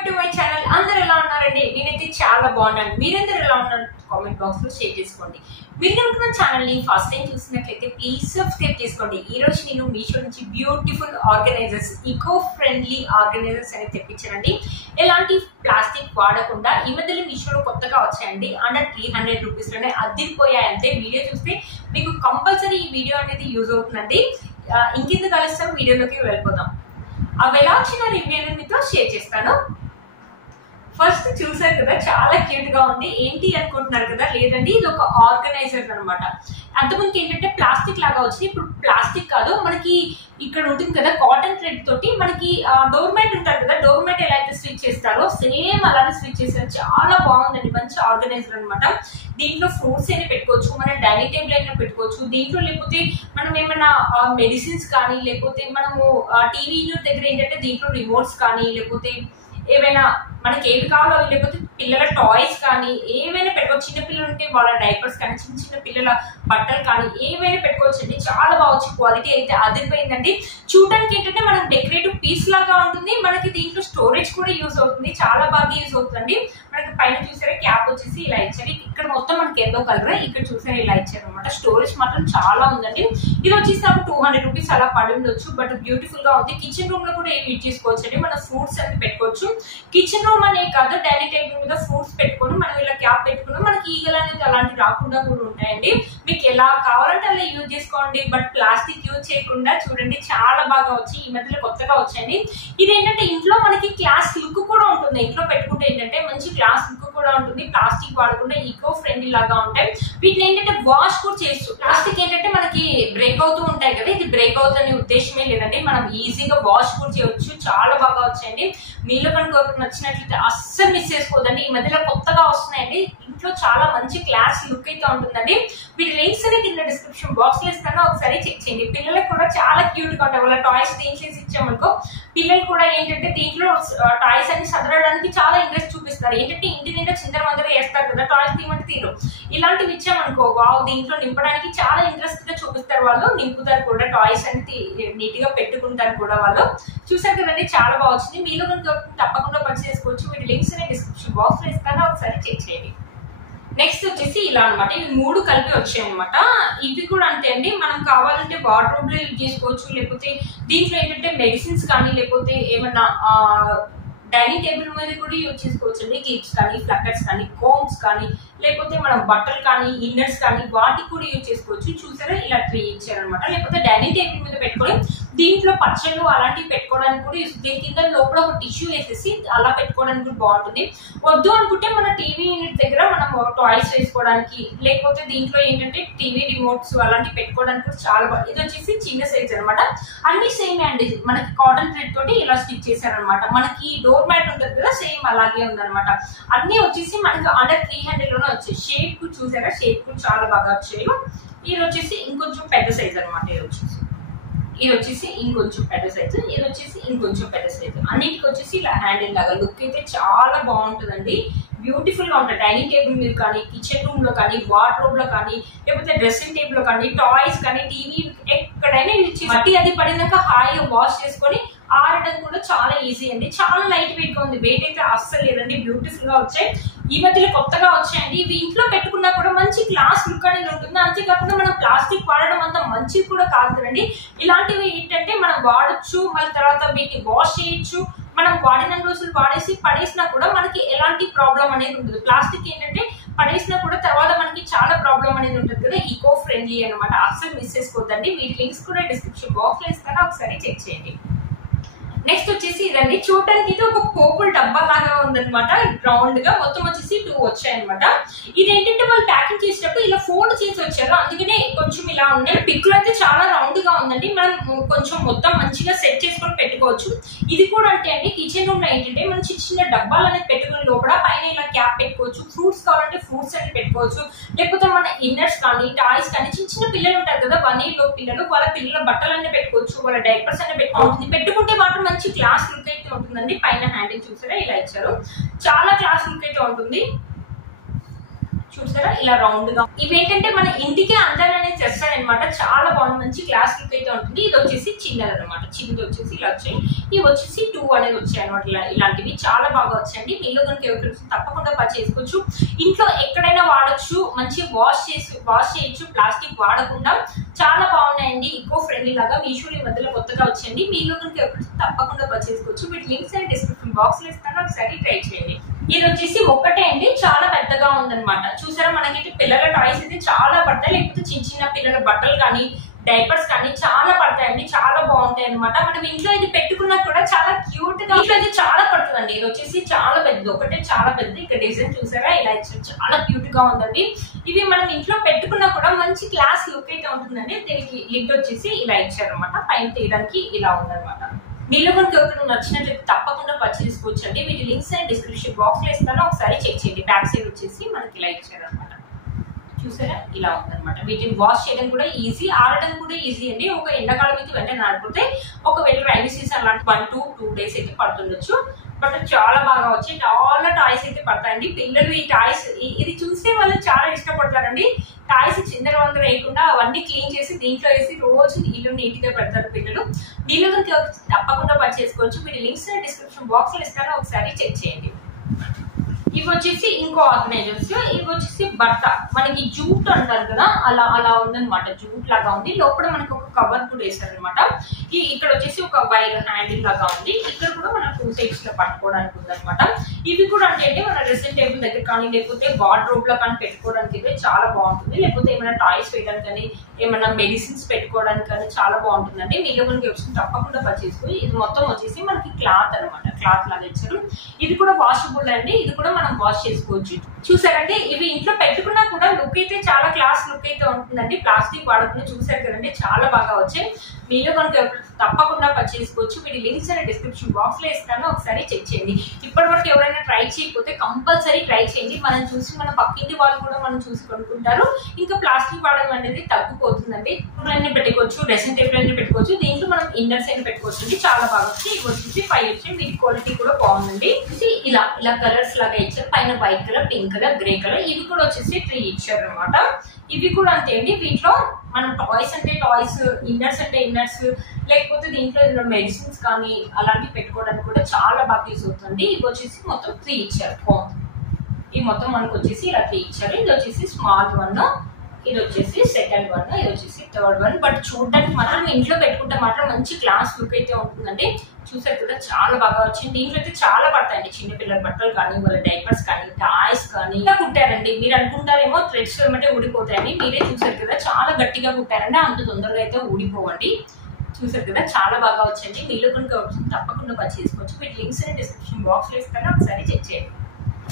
back to my channel. అందరూ ఎలా ఉన్నారండి? నేనైతే చాలా బాగున్నాను. మీరందరూ ఎలా ఉన్నారు? కామెంట్ బాక్స్ లో షేర్ చేసుకోండి. మీరు కనుక నా ఛానల్ ని ఫస్ట్ టైం చూసినట్లయితే ప్లీజ్ సబ్స్క్రైబ్ చేసుకోండి. ఈ రోజు నేను మీషో నుంచి beautiful organisers, eco friendly organisers అనేది తెప్పించానండి. ఎలాంటి ప్లాస్టిక్ వాడకుండా ఈ మధ్యలో మీషోలో కొత్తగా వచ్చాయండి. అండర్ 300 రూపీస్ లోనే అద్దిరిపోయాయంటే వీడియో చూస్తే మీకు కంపల్సరీ ఈ వీడియో అనేది యూజ్ అవుతుందండి. ఇంకెందుకు కలుస్తాం, వీడియోలోకి వెళ్ళిపోదాం. అవి ఎలా వచ్చిన రివ్యూ అనేది మీతో షేర్ చేస్తాను. ఫస్ట్ చూసారు కదా, చాలా క్యూట్ గా ఉంది. ఏంటి అనుకుంటున్నారు కదా, లేదండి ఇది ఒక ఆర్గనైజర్ అనమాట. అంతకుముందుకి ఏంటంటే ప్లాస్టిక్ లాగా వచ్చింది, ఇప్పుడు ప్లాస్టిక్ కాదు, మనకి ఇక్కడ ఉంటుంది కదా కాటన్ థ్రెడ్ తోటి మనకి డోర్ మ్యాట్ ఉంటారు కదా, డోర్ మ్యాట్ ఎలా అయితే స్విచ్ చేస్తారో సేమ్ అలానే స్విచ్ చేస్తారు. చాలా బాగుందండి, మంచి ఆర్గనైజర్ అనమాట. దీంట్లో ఫ్రూట్స్ అయినా పెట్టుకోవచ్చు, మన డైనింగ్ టేబుల్ అయినా పెట్టుకోవచ్చు. దీంట్లో లేకపోతే మనం ఏమైనా మెడిసిన్స్ కానీ, లేకపోతే మనము టీవీ దగ్గర ఏంటంటే దీంట్లో రిమోట్స్ కానీ, లేకపోతే ఏమైనా మనకి ఏవి కావాలో అవి, లేకపోతే పిల్లల టాయ్స్ కానీ ఏమైనా పెట్టుకోవచ్చు. చిన్న పిల్లలు ఉంటే వాళ్ళ డైపర్స్ కానీ, చిన్న చిన్న పిల్లల బట్టలు కానీ ఏమైనా పెట్టుకోవచ్చు అండి. చాలా బాగుంది, క్వాలిటీ అయితే అదిరిపోయిందండి. చూడడానికి ఏంటంటే మనకు డెకరేటివ్ పీస్ లాగా ఉంటుంది. మనకి దీంట్లో స్టోరేజ్ కూడా యూజ్ అవుతుంది, చాలా బాగా యూజ్ అవుతుందండి. మనకి పైన చూసారా క్యాప్ వచ్చేసి ఇలా ఇచ్చారు. ఇక్కడ మొత్తం మనకి ఎల్లో కలర్, ఇక్కడ చూసారా ఇలా ఇచ్చారు అనమాట. స్టోరేజ్ మాత్రం చాలా ఉందండి. ఇది వచ్చేసి నాకు 200 రూపీస్ అలా పడి ఉండొచ్చు, బట్ బ్యూటిఫుల్ గా ఉంది. కిచెన్ రూమ్ లో కూడా యూజ్ చేసుకోవచ్చు అండి. మన ఫ్రూట్స్ అనేది పెట్టుకోవచ్చు. కిచెన్ రూమ్ అనే కాదు, డైనింగ్ టేబుల్ మీద ఫ్రూట్స్ పెట్టుకొని మనం ఇలా క్యాప్ పెట్టుకుని మనకి ఈగలు అనేది అలాంటి రాకుండా కూడా ఉంటాయండి. మీకు ఎలా కావాలంటే అలా యూజ్ చేసుకోండి, బట్ ప్లాస్టిక్ యూజ్ చేయకుండా. చూడండి చాలా బాగా వచ్చి ఈ మధ్యలో కొత్తగా వచ్చాయండి. ఇది ఏంటంటే ఇంట్లో మనకి క్లాస్ లుక్ కూడా ఉంటుంది. ఇంట్లో పెట్టుకుంటే ఏంటంటే మంచి క్లాస్ లుక్ కూడా ఉంటుంది. ప్లాస్టిక్ వాడకుండా ఈకో ఫ్రెండ్లీ లాగా ఉంటాయి. వీటిని ఏంటంటే వాష్ కూడా చేయొచ్చు. ప్లాస్టిక్ ఏంటంటే మనకి బ్రేక్ అవుతూ ఉంటాయి కదా, ఇది బ్రేక్ అవుతున్న ఉద్దేశమే లేదండి. మనం ఈజీగా వాష్ కూడా చేయొచ్చు. చాలా బాగా వచ్చాయండి. మీలో కనుక నచ్చినట్లయితే అస్సలు మిస్ చేసుకోవద్దండి. ఈ మధ్యలో కొత్తగా వస్తున్నాయండి. ఇంట్లో చాలా మంచి క్లాస్ లుక్ అయితే ఉంటుందండి. వీటి లింక్స్ అనేది కింద డిస్క్రిప్షన్ బాక్స్ లో ఇస్తాను, ఒకసారి చెక్ చేయండి. పిల్లలకు కూడా చాలా క్యూట్ గా ఉంటాయి. వాళ్ళ టాయ్స్ దీంట్లో ఇచ్చామనుకో, పిల్లలు కూడా ఏంటంటే దీంట్లో టాయ్స్ అన్ని చదవడానికి చాలా ఇంట్రెస్ట్ చూపిస్తారు. ఏంటంటే ఇంటి నిండా చిందర మందర వేస్తారు కదా, టాయ్స్ తీయమంటే తీరు. ఇలాంటివి ఇచ్చామనుకో, వావ్ దీంట్లో నింపడానికి చాలా ఇంట్రెస్ట్ గా చూపిస్తారు. వాళ్ళు నింపుతారు కూడా, టాయ్స్ అనేది నీట్ గా పెట్టుకుంటారు కూడా వాళ్ళు. చూసారు కదండి, చాలా బాగా వచ్చింది. మీలో కనుక తప్పకుండా పర్చేస్ చేసుకోవచ్చు. వీటి లింక్స్ అనేది డిస్క్రిప్షన్ బాక్స్ లో ఇస్తాను, ఒకసారి చెక్ చేయండి. నెక్స్ట్ వచ్చేసి ఇలా అనమాట. ఇవి 3 కలిపి వచ్చాయి అనమాట. ఇవి కూడా అంతే అండి, మనం కావాలంటే వార్డ్రోబ్ లో యూజ్ చేసుకోవచ్చు, లేకపోతే దీంట్లో ఏంటంటే మెడిసిన్స్ కానీ, లేకపోతే ఏమన్నా డైనింగ్ టేబుల్ మీద కూడా యూజ్ చేసుకోవచ్చు అండి. క్లిప్స్ కానీ, ఫ్లక్కర్స్ కానీ, కోమ్స్ కానీ, లేకపోతే మనం బట్టలు కానీ, ఇన్నర్స్ కానీ వాటికి కూడా యూజ్ చేసుకోవచ్చు. చూసారా ఇలా 3 ఇచ్చారనమాట. లేకపోతే డైనింగ్ టేబుల్ మీద పెట్టుకొని దీంట్లో పచ్చళ్ళు అలాంటివి పెట్టుకోవడానికి కూడా యూజ్. దీని కింద లోపల ఒక టిష్యూ వేసేసి అలా పెట్టుకోవడానికి కూడా బాగుంటుంది. వద్దు అనుకుంటే మన టీవీ యూనిట్ దగ్గర మనం టాయ్స్ వేసుకోవడానికి, లేకపోతే దీంట్లో ఏంటంటే టీవీ రిమోట్స్ అలాంటివి పెట్టుకోవడానికి కూడా చాలా బాగుంది. ఇది వచ్చేసి చిన్న సైజ్ అనమాట. అన్ని సేమ్ అండి, మనకి కాటన్ థ్రెడ్ తోటి ఇలా స్టిచ్ చేశారనమాట. మనకి డోర్ మ్యాట్ ఉంటుంది కదా, సేమ్ అలాగే ఉందనమాట. అన్ని వచ్చేసి మనకి అండర్ 300 లోనే వచ్చాయి. షేప్ కు చూసారా, షేప్ కు చాలా బాగా వచ్చాయి. ఇది వచ్చేసి ఇంకొంచెం పెద్ద సైజ్ అనమాట. ఇది వచ్చేసి ఇంకొంచెం పెద్ద సైజు, ఇది వచ్చేసి ఇంకొంచెం పెద్ద సైజు. అన్నిటికి వచ్చేసి ఇలా హ్యాండిల్ లాగా లుక్ అయితే చాలా బాగుంటుందండి. బ్యూటిఫుల్ గా ఉంటాయి. డైనింగ్ టేబుల్ మీద కానీ, కిచెన్ రూమ్ లో కానీ, వార్డ్రోబ్ లో కానీ, లేకపోతే డ్రెస్సింగ్ టేబుల్ లో కానీ, టాయ్స్ కానీ, టీవీ ఎక్కడైనా యూజ్ మట్టి అది పడినాక హాయిగా వాష్ చేసుకొని ఆరడం కూడా చాలా ఈజీ అండి. చాలా లైట్ వెయిట్ గా ఉంది, వెయిట్ అయితే అస్సలు లేదండి. బ్యూటిఫుల్ గా వచ్చాయి. ఈ మధ్యలో కొత్తగా వచ్చాయండి. ఇవి ఇంట్లో పెట్టుకున్నా కూడా మంచి క్లాస్ లుక్ అనేది ఉంటుంది. అంతేకాకుండా మనం ప్లాస్టిక్ వాడడం అంత మంచిది కూడా కాదు కదండి. ఇలాంటివి ఏంటంటే మనం వాడచ్చు, మళ్ళీ తర్వాత వీటిని వాష్ చేయొచ్చు. మనం వాడిన రోజులు వాడేసి పడేసినా కూడా మనకి ఎలాంటి ప్రాబ్లం అనేది ఉండదు. ప్లాస్టిక్ ఏంటంటే పడేసినా కూడా తర్వాత మనకి చాలా ప్రాబ్లం అనేది ఉంటుంది కదా. ఈకో ఫ్రెండ్లీ అనమాట, అస్సలు మిస్ చేసుకోవద్దండి. వీటి లింక్స్ కూడా డిస్క్రిప్షన్ బాక్స్ లో ఇస్తాను, ఒకసారి చెక్ చేయండి. నెక్స్ట్ వచ్చేసి ఇదండి. చూడడానికి ఇది ఒక పోపుల్ డబ్బా లాగా ఉందనమాట. రౌండ్ గా మొత్తం వచ్చేసి 2 వచ్చాయనమాట. ఇది ఏంటంటే వాళ్ళు ప్యాకింగ్ చేసేటప్పుడు ఇలా ఫోల్డ్ చేసి వచ్చారు, అందుకనే కొంచెం ఇలా ఉన్నాయి. పిక్ లో అయితే చాలా రౌండ్ గా ఉందండి. మనం కొంచెం మొత్తం మంచిగా సెట్ చేసుకొని పెట్టుకోవచ్చు. ఇది కూడా అంటే అండి, కిచెన్ రూమ్ లో ఏంటంటే మనం చిన్న చిన్న డబ్బాలు అనేది పెట్టుకుని లోపల పైన ఇలా క్యాప్ పెట్టుకోవచ్చు. ఫ్రూట్స్ కావాలంటే ఫ్రూట్స్ అనేది పెట్టుకోవచ్చు, లేకపోతే మన ఇన్నర్స్ కానీ, టాయ్స్ కానీ, చిన్న చిన్న పిల్లలు ఉంటారు కదా 1 year లోపు పిల్లలు, వాళ్ళ పిల్లల బట్టలు అన్నీ పెట్టుకోవచ్చు, వాళ్ళ డైపర్స్ అన్నీ పెట్టుకోవచ్చు. పెట్టుకుంటే మాత్రం మంచి క్లాస్ లుక్ అయితే ఉంటుందండి. పైన హ్యాండిల్ చూసారా ఇలా ఇచ్చారు, చాలా క్లాస్ లుక్ అయితే ఉంటుంది. చూసారా ఇలా రౌండ్ గా. ఇవేంటంటే మన ఇంటికే అందాలు అనేది తెస్తాయి అనమాట. చాలా బాగుంది, మంచి క్లాస్ లుక్ అయితే ఉంటుంది. ఇది వచ్చేసి చిన్నది అనమాట, చిన్నది వచ్చేసి ఇలా వచ్చాయి. ఇవి వచ్చేసి 2 అనేది వచ్చాయి అనమాట. ఇలాంటివి చాలా బాగా వచ్చాయండి. మీలో కనుక ఎవరికి తప్పకుండా పర్చేస్ చేసుకోవచ్చు. ఇంట్లో ఎక్కడైనా వాడచ్చు, మంచి వాష్ చేయొచ్చు, ప్లాస్టిక్ వాడకుండా. చాలా బాగున్నాయండి, ఈకో ఫ్రెండ్లీ లాగా. మీషోలో ఈ మధ్యలో కొత్తగా వచ్చాయండి. మీలో కనుక ఎవరికి తప్పకుండా పర్చేస్ చేసుకోవచ్చు. వీటి లింక్స్ అని డిస్క్రిప్షన్ బాక్స్ లో ఇస్తాను, ఒకసారి ట్రై చేయండి. ఇది వచ్చేసి ఒక్కటే అండి, చాలా పెద్దగా ఉందన్నమాట. చూసారా, మనకైతే పిల్లల టాయ్స్ అయితే చాలా పడతాయి, లేకపోతే చిన్న చిన్న పిల్లల బట్టలు కానీ డైపర్స్ కానీ చాలా పడతాయండి. చాలా బాగుంటాయి అనమాట. మనం ఇంట్లో ఇది పెట్టుకున్నా కూడా చాలా క్యూట్ గా ఇంట్లో అయితే చాలా పడుతుందండి. ఇది వచ్చేసి చాలా పెద్దది, ఒకటే చాలా పెద్దది. ఇక్కడ డిజైన్ చూసారా, ఇలా ఇచ్చారు, చాలా క్యూట్ గా ఉందండి. ఇవి మనం ఇంట్లో పెట్టుకున్నా కూడా మంచి క్లాస్ లుక్ అయితే ఉంటుందండి. దీనికి లిడ్ వచ్చేసి ఇలా ఇచ్చారు అనమాట, పైన తీయడానికి ఇలా ఉందన్నమాట. మీలో కనుక ఎవరికి నచ్చినట్లయితే తప్పకుండా పర్చేస్ చేసుకోవచ్చు అండి. వీటి లింక్స్ అండ్ డిస్క్రిప్షన్ బాక్స్ లో ఇస్తాను, ఒకసారి చెక్ చేయండి. బ్యాక్ సైడ్ వచ్చేసి మనకి ఇలా ఇచ్చారు అనమాట. చూసారా, ఇలా ఉందన్నమాట. వీటిని వాష్ చేయడం కూడా ఈజీ, ఆడడం కూడా ఈజీ అండి. ఒక ఎండాకాలం అయితే వెంటనే ఆడిపోతే, ఒకవేళ రైనీ సీజన్ లాంటి 1 to 2 days అయితే పడుతుండొచ్చు. బట్ చాలా బాగా వచ్చి చాలా టాయ్స్ అయితే పడతాయండి. పిల్లలు ఈ టాయ్స్ ఇది చూస్తే వాళ్ళు చాలా ఇష్టపడతారండి. టాయ్స్ చిందర వందర వేయకుండా అవన్నీ క్లీన్ చేసి దీంట్లో వేసి రోజు ఇల్లు నీట్ గా పెడతారు పిల్లలు. వీళ్ళు తప్పకుండా పర్చేస్ చేసుకోవచ్చు. వీటి లింక్స్ డిస్క్రిప్షన్ బాక్స్ లో ఇస్తాను, ఒకసారి చెక్ చేయండి. ఇవి వచ్చేసి ఇంకో ఆర్గనైజర్స్. ఇవి వచ్చేసి బట్ట, మనకి జూట్ అంటారు కదా, అలా ఉందన్నమాట. జూట్ లాగా ఉంది, లోపల మనకి ఒక కవర్ కూడా వేసారు అనమాట. ఇక్కడ వచ్చేసి ఒక వైర్ హ్యాండిల్ లాగా ఉంది. ఇక్కడ కూడా మనం 2 sides లో పట్టుకోవడానికి ఉందన్నమాట. ఇవి కూడా అంటే మన డ్రెస్సింగ్ టేబుల్ దగ్గర కానీ, లేకపోతే వార్డ్రోబ్ లో కానీ పెట్టుకోవడానికి అయితే చాలా బాగుంటుంది. లేకపోతే ఏమైనా టాయ్స్ వేయడానికి కానీ, ఏమైనా మెడిసిన్స్ పెట్టుకోవడానికి కానీ చాలా బాగుంటుందండి. మీరు మనకి వచ్చిన తప్పకుండా పర్చేస్ చేసుకోవాలి. ఇది మొత్తం వచ్చేసి మనకి క్లాత్ అనమాట, క్లాత్ లాగా ఇచ్చారు. ఇది కూడా వాషబుల్ అండి, ఇది కూడా మనం వాష్ చేసుకోవచ్చు. చూసారంటే ఇవి ఇంట్లో పెట్టుకున్నా కూడా లుక్ అయితే చాలా క్లాస్ లుక్ అయితే ఉంటుందండి. ప్లాస్టిక్ వాడకుండా. చూసారు కదండి, చాలా బాగా వచ్చాయి. మీలో కనుక తప్పకుండా పర్చేస్ చేసుకోవచ్చు. వీటి లింక్స్ అనే డిస్క్రిప్షన్ బాక్స్ లో ఇస్తాను, ఒకసారి చెక్ చేయండి. ఇప్పటి వరకు ఎవరైనా ట్రై చేయకపోతే కంపల్సరీ ట్రై చేయండి. మనం చూసి మన పక్కింటి వాళ్ళు కూడా మనం చూసి కొనుక్కుంటారు. ఇంకా ప్లాస్టిక్ వాడడం అనేది తగ్గిపోతుందండి. పెట్టుకోవచ్చు, డ్రెస్సింగ్ టేబుల్ అన్ని పెట్టుకోవచ్చు. దీంట్లో మనం ఇన్నర్స్ అయినా పెట్టుకోవచ్చు అండి. చాలా బాగా వచ్చి ఇవి వచ్చేసి 5 వచ్చాయి. వీటి క్వాలిటీ కూడా బాగుందండి. ఇలా కలర్స్ లాగా ఇచ్చారు, పైన white colour, pink colour, grey colour. ఇవి కూడా వచ్చేసి 3 ఇచ్చారు అనమాట. ఇవి కూడా అంతే అండి. వీటిలో మనం టాయ్స్ అంటే టాయ్స్, ఇన్నర్స్ అంటే ఇన్నర్స్, లేకపోతే దీంట్లో మెడిసిన్స్ కానీ అలాంటివి పెట్టుకోవడానికి కూడా చాలా బాగా యూజ్ అవుతుంది. ఇవి వచ్చేసి మొత్తం 3 ఇచ్చారు. ఈ మొత్తం మనకు వచ్చేసి ఇలా 3 ఇచ్చారు. ఇది వచ్చేసి స్మాల్ 1, ఇది వచ్చేసి సెకండ్ 1, ఇది వచ్చేసి థర్డ్ 1. బట్ చూడడానికి మాత్రం ఇంట్లో పెట్టుకుంటే మాత్రం మంచి క్లాస్ లుక్ అయితే ఉంటుందండి. చూసారు కూడా, చాలా బాగా వచ్చింది. దీంట్లో అయితే చాలా పడతాయండి. చిన్నపిల్లల బట్టలు కానీ, వాళ్ళ డైపర్స్ కానీ, టాయ్స్ కానీ ఇలా కుట్టారండి. మీరు అనుకుంటారేమో థ్రెడ్స్ ఏమంటే ఊడిపోతాయని. మీరే చూసారు కదా, చాలా గట్టిగా కుట్టారండి, అంత తొందరగా అయితే ఊడిపోవండి. చూసారు కదా, చాలా బాగా వచ్చింది. మీలో కనుక తప్పకుండా పర్చేస్ చేసుకోవచ్చు. వీటి లింక్స్ అని డిస్క్రిప్షన్ బాక్స్ లో ఇస్తాను, ఒకసారి చెక్ చేయండి.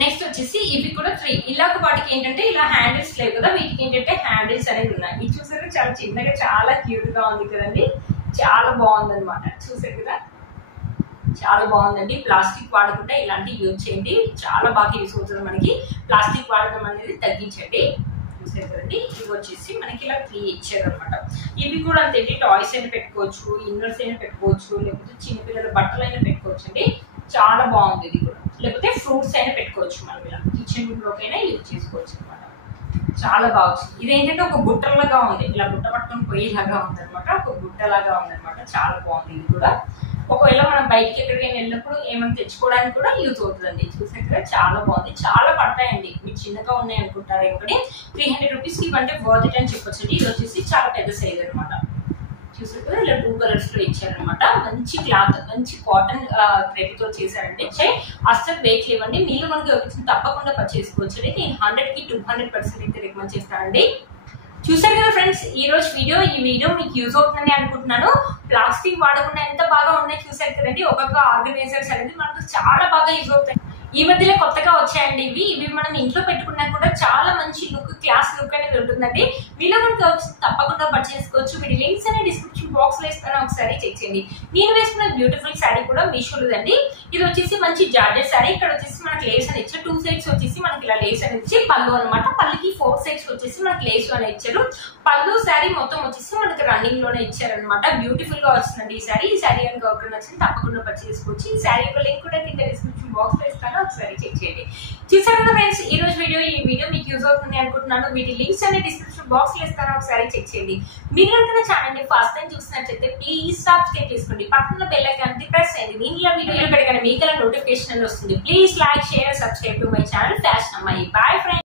నెక్స్ట్ వచ్చేసి ఇవి కూడా 3. ఇలాగ వాటికి ఏంటంటే ఇలా హ్యాండిల్స్ లేవు కదా, వీటికి ఏంటంటే హ్యాండిల్స్ అనేది ఉన్నాయి. ఇది చూసారు, చాలా చిన్నగా చాలా క్యూట్ గా ఉంది కదండి. చాలా బాగుంది అనమాట. చూసారు కదా, చాలా బాగుందండి. ప్లాస్టిక్ వాడకుండా ఇలాంటివి యూజ్ చేయండి, చాలా బాగా యూజ్ అవుతుంది. మనకి ప్లాస్టిక్ వాడడం అనేది తగ్గించండి. చూసారు కదండి, ఇవి వచ్చేసి మనకి ఇలా 3 ఇచ్చారు అనమాట. ఇవి కూడా అంతే, టాయ్స్ అయినా పెట్టుకోవచ్చు, ఇన్నర్స్ అయినా పెట్టుకోవచ్చు, లేకపోతే చిన్నపిల్లల బట్టలు అయినా పెట్టుకోవచ్చు అండి. చాలా బాగుంది. ఇది కూడా లేకపోతే ఫ్రూట్స్ అయినా పెట్టుకోవచ్చు. మనం ఇలా కిచెన్ లోకైనా యూజ్ చేసుకోవచ్చు అనమాట. చాలా బాగా వచ్చింది. ఇదేంటంటే ఒక బుట్టలాగా ఉంది, ఇలా బుట్ట పట్టుకొని పొయ్యిలాగా ఉంది అనమాట. ఒక బుట్టలాగా ఉంది అనమాట. చాలా బాగుంది. ఇది కూడా ఒకవేళ మనం బయటికి ఎక్కడికైనా వెళ్ళినప్పుడు ఏమైనా తెచ్చుకోవడానికి కూడా యూజ్ అవుతుందండి. చూసారు కదా, చాలా బాగుంది. చాలా పడతాయండి. మీరు చిన్నగా ఉన్నాయి అనుకుంటారు ఏమని. 300 రూపీస్ కి అంటే వర్త్ ఇట్ అని చెప్పొచ్చండి. ఇది వచ్చేసి చాలా పెద్ద సైజ్ అనమాట. చూసారు కదా, ఇలా 2 కలర్స్ లో ఇచ్చారనమాట. మంచి క్లాత్, మంచి కాటన్ థ్రెడ్ తో చేశారండి. అస్సలు వెయిట్ లేవండి. మీరు మనకి తప్పకుండా పర్చేస్ చేసుకోవచ్చు. నేను 100 కి 200% అయితే రికమెండ్ చేస్తానండి. చూసారు కదా ఫ్రెండ్స్, ఈ వీడియో మీకు యూజ్ అవుతుందని అనుకుంటున్నాను. ప్లాస్టిక్ వాడకుండా ఎంత బాగా ఉన్నాయి చూసారు కదండి. ఒక్కొక్క ఆర్గనైజర్స్ అనేది మనకు చాలా బాగా యూజ్ అవుతాయి. ఈ మధ్యలో కొత్తగా వచ్చాయండి ఇవి మనం ఇంట్లో పెట్టుకున్నా కూడా చాలా మంచి లుక్, క్లాస్ లుక్ అనేది ఉంటుందండి. మీలో మనకు తప్పకుండా పర్చేస్ చేసుకోవచ్చు. వీడి లింక్స్ అనేది డిస్క్రిప్షన్ బాక్స్ లో ఇస్తాను, ఒకసారి చెక్ చేయండి. నేను వేసుకున్న బ్యూటిఫుల్ శారీ కూడా మీషోలోదండి. ఇది వచ్చేసి మంచి జార్జెట్ శారీ. ఇక్కడ వచ్చేసి మనకి లేస్ అని ఇచ్చారు. 2 sides వచ్చేసి మనకి ఇలా లేస్ అని ఇచ్చి పళ్ళు అనమాట. పళ్ళుకి 4 sides వచ్చేసి మనకి లేస్ అని ఇచ్చారు. పళ్ళు శారీ మొత్తం వచ్చేసి మనకి రన్నింగ్ లోనే ఇచ్చారనమాట. బ్యూటిఫుల్ గా వస్తుందండి ఈ శారీ. ఈ శారీ కనుక ఎవరికైనా నచ్చింది తప్పకుండా పర్చేస్ చేసుకోవచ్చు. ఈ శారీ యొక్క లింక్ కూడా కింద డిస్క్రిప్షన్ బాక్స్ లో ఇస్తాను, ఒకసారి చెక్ చేయండి. చూసారు కదా ఫ్రెండ్స్, ఈ వీడియో మీకు యూజ్ అవుతుంది అనుకుంటున్నాను. వీటి లింక్స్ అనే డిస్క్రిప్షన్ బాక్స్ లో ఇస్తాను, ఒకసారి చెక్ చేయండి. మీరు కనుక ఛానల్ ని ఫస్ట్ టైం చూసినట్లయితే ప్లీజ్ సబ్స్క్రైబ్ చేసుకోండి, పక్కన బెల్ ఐకాన్ ప్రెస్ చేయండి. దీనిలో వీడియోలు పెట్టగానే మీకు నోటిఫికేషన్ వస్తుంది. Please like, share, subscribe to my channel fashion అమ్మాయి. Bye friends.